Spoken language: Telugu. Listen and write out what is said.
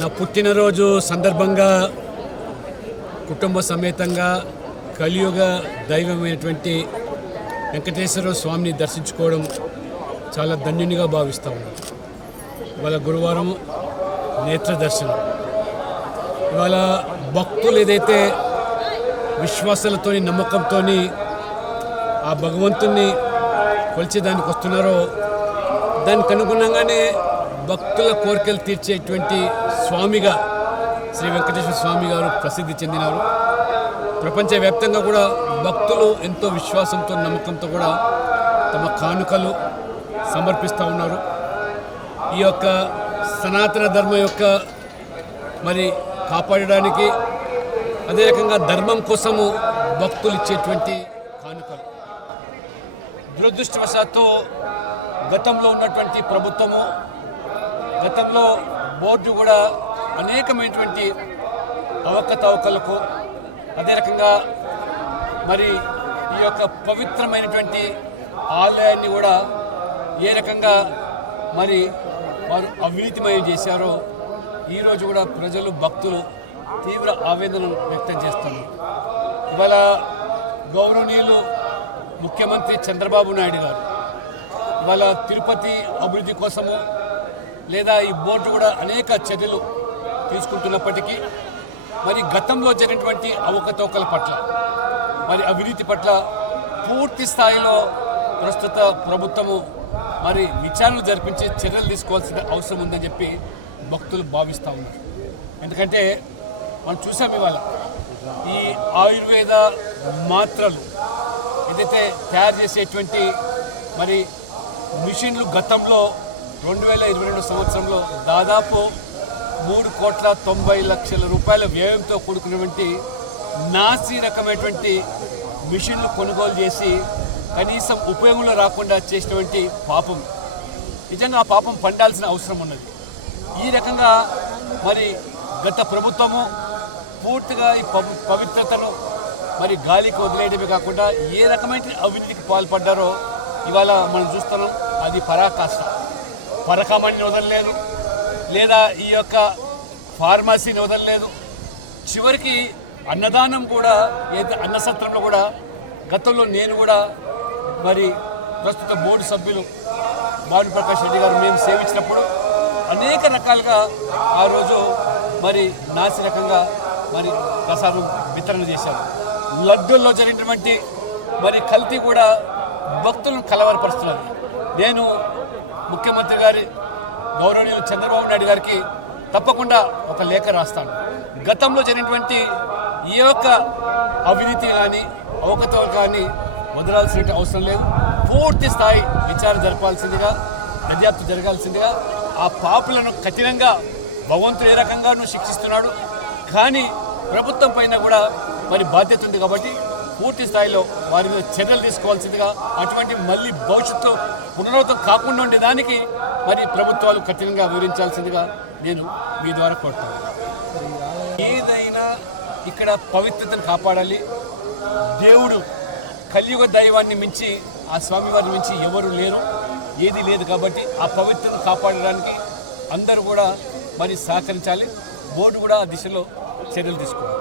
నా పుట్టినరోజు సందర్భంగా కుటుంబ సమేతంగా కలియుగ దైవమైనటువంటి వెంకటేశ్వర స్వామిని దర్శించుకోవడం చాలా ధన్యునిగా భావిస్తా ఉన్నాను. ఇవాళ గురువారం నేత్ర దర్శనం. ఇవాళ భక్తులు ఏదైతే విశ్వాసాలతో నమ్మకంతో ఆ భగవంతుణ్ణి కొలిచేదానికి వస్తున్నారో దానికి అనుగుణంగానే భక్తుల కోరికలు తీర్చేటువంటి స్వామిగా శ్రీ వెంకటేశ్వర స్వామి గారు ప్రసిద్ధి చెందినారు. ప్రపంచవ్యాప్తంగా కూడా భక్తులు ఎంతో విశ్వాసంతో నమ్మకంతో కూడా తమ కానుకలు సమర్పిస్తూ ఉన్నారు. ఈ యొక్క సనాతన ధర్మం యొక్క మరి కాపాడడానికి అదే రకంగా ధర్మం కోసము భక్తులు ఇచ్చేటువంటి కానుకలు. దురదృష్టవశాత్తు గతంలో ఉన్నటువంటి ప్రభుత్వము గతంలో బోర్డు కూడా అనేకమైనటువంటి అవకతవకలకు అదే రకంగా మరి ఈ యొక్క పవిత్రమైనటువంటి ఆలయాన్ని కూడా ఏ రకంగా మరి వారు అవినీతిమయం చేశారో ఈరోజు కూడా ప్రజలు భక్తులు తీవ్ర ఆవేదన వ్యక్తం చేస్తున్నారు. ఇవాళ గౌరవనీయులు ముఖ్యమంత్రి చంద్రబాబు నాయుడు గారు ఇవాళ తిరుపతి అభివృద్ధి కోసము లేదా ఈ బోర్డు కూడా అనేక చర్యలు తీసుకుంటున్నప్పటికీ మరి గతంలో జరిగినటువంటి అవకతవకల పట్ల మరి అవినీతి పట్ల పూర్తి స్థాయిలో ప్రస్తుత ప్రభుత్వము మరి విచారణలు జరిపించి చర్యలు తీసుకోవాల్సిన అవసరం ఉందని చెప్పి భక్తులు భావిస్తూ ఉన్నారు. ఎందుకంటే మనం చూసాం ఇవాళ ఈ ఆయుర్వేద మాత్రలు ఏదైతే తయారు చేసేటువంటి మరి మిషన్లు గతంలో 2022 సంవత్సరంలో దాదాపు 3,90,00,000 రూపాయల వ్యయంతో కూడుకున్నటువంటి నాసి రకమైనటువంటి మిషన్లు కొనుగోలు చేసి కనీసం ఉపయోగంలో రాకుండా చేసినటువంటి పాపం. నిజంగా ఆ పాపం పండాల్సిన అవసరం ఉన్నది. ఈ రకంగా మరి గత ప్రభుత్వము పూర్తిగా ఈ పవిత్రతను మరి గాలికి వదిలేయడమే కాకుండా ఏ రకమైన అవినీతికి పాల్పడ్డారో ఇవాళ మనం చూస్తున్నాం. అది పరాకాష్ట. పరకామణిని వదలలేదు, లేదా ఈ యొక్క ఫార్మసీని వదలలేదు. చివరికి అన్నదానం కూడా ఏదైతే అన్నసత్రంలో కూడా గతంలో నేను కూడా మరి ప్రస్తుత బోర్డు సభ్యులు భానుప్రకాష్ రెడ్డి గారు మేము సేవించినప్పుడు అనేక రకాలుగా ఆ రోజు మరి నాసి రకంగా మరి ప్రసాదం వితరణ చేశారు. లడ్డూల్లో జరిగినటువంటి మరి కల్తీ కూడా భక్తులను కలవరపరుస్తున్నది. నేను ముఖ్యమంత్రి గారి గౌరవనీయులు చంద్రబాబు నాయుడు గారికి తప్పకుండా ఒక లేఖ రాస్తాను. గతంలో జరిగినటువంటి ఈ యొక్క అవినీతి కానీ అవకతవకలు కానీ వదలాల్సిన అవసరం లేదు. పూర్తి స్థాయి విచారణ జరపాల్సిందిగా, దర్యాప్తు జరగాల్సిందిగా, ఆ పాపులను కఠినంగా భగవంతుడు ఏ రకంగానూ శిక్షిస్తున్నాడు. కానీ ప్రభుత్వం పైన కూడా మరి బాధ్యత ఉంది కాబట్టి పూర్తి స్థాయిలో వారి మీద చర్యలు తీసుకోవాల్సిందిగా, అటువంటి మళ్ళీ భవిష్యత్తులో పునరావృతం కాకుండా ఉండేదానికి మరి ప్రభుత్వాలు కఠినంగా వివరించాల్సిందిగా నేను మీ ద్వారా కోరుతాను. ఏదైనా ఇక్కడ పవిత్రతను కాపాడాలి. దేవుడు కలియుగ దైవాన్ని మించి, ఆ స్వామివారిని మించి ఎవరు లేరు, ఏది లేదు. కాబట్టి ఆ పవిత్రతను కాపాడడానికి అందరూ కూడా మరి సహకరించాలి. బోర్డు కూడా ఆ దిశలో చర్యలు తీసుకోవాలి.